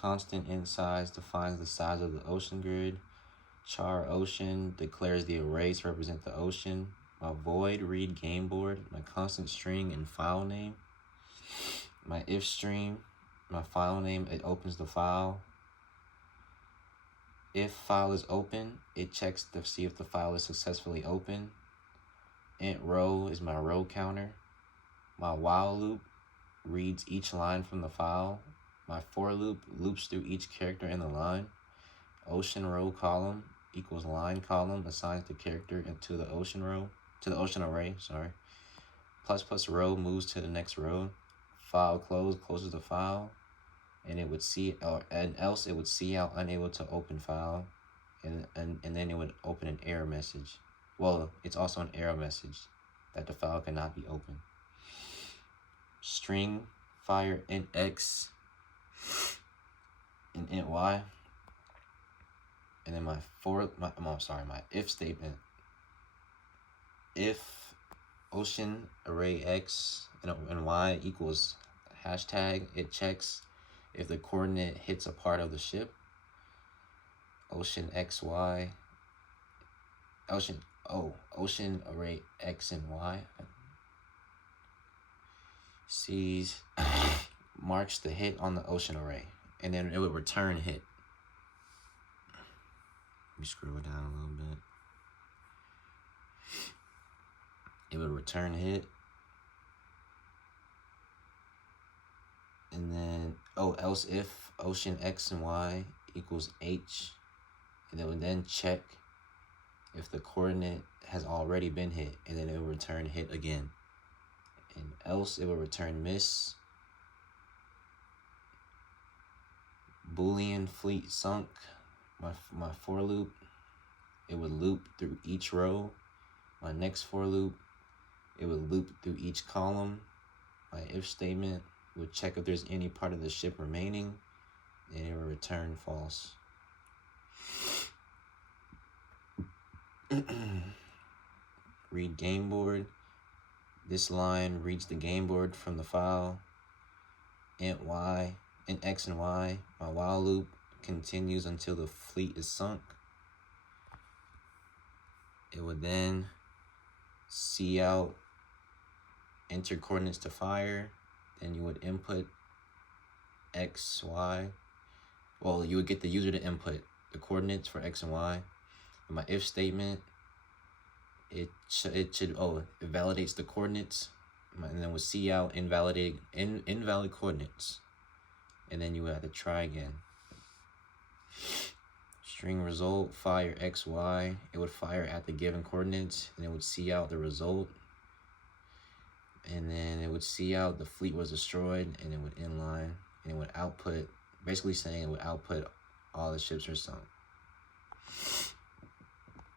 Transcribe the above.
Constant int size defines the size of the ocean grid. Char ocean declares the array to represent the ocean. My void read game board. My constant string and file name. My if stream, my file name, it opens the file. If file is open, it checks to see if the file is successfully open. Int row is my row counter. My while loop reads each line from the file. My for loop loops through each character in the line. Ocean row column equals line column assigns the character into the ocean row, to the ocean array, sorry. Plus row moves to the next row. File closes the file, and it would see, and else it would see out unable to open file, and then it would open an error message. Well, it's also an error message that the file cannot be opened. String fire int x and int y, and then my if statement. If ocean array x and y equals hashtag, it checks if the coordinate hits a part of the ship. Ocean xy, ocean array x and y sees marks the hit on the ocean array, and then it would return hit. Let me scroll it down a little bit. It would return hit, and then else if ocean x and y equals h, and it would then check if the coordinate has already been hit, and then it will return hit again. And else it will return miss. Boolean fleet sunk. My for loop, it would loop through each row. My next for loop, it would loop through each column. My if statement would check if there's any part of the ship remaining, and it will return false. Read game board. This line reads the game board from the file. Int x and y. My while loop continues until the fleet is sunk. It would then see out, enter coordinates to fire. Then you would input x, y. Well, you would get the user to input the coordinates for x and y. In my if statement, it validates the coordinates, and then would see out invalid coordinates, and then you would have to try again. String result fire x, y. It would fire at the given coordinates, and it would see out the result, and then it would see out the fleet was destroyed, and it would inline, and it would output, basically saying it would output all the ships are sunk.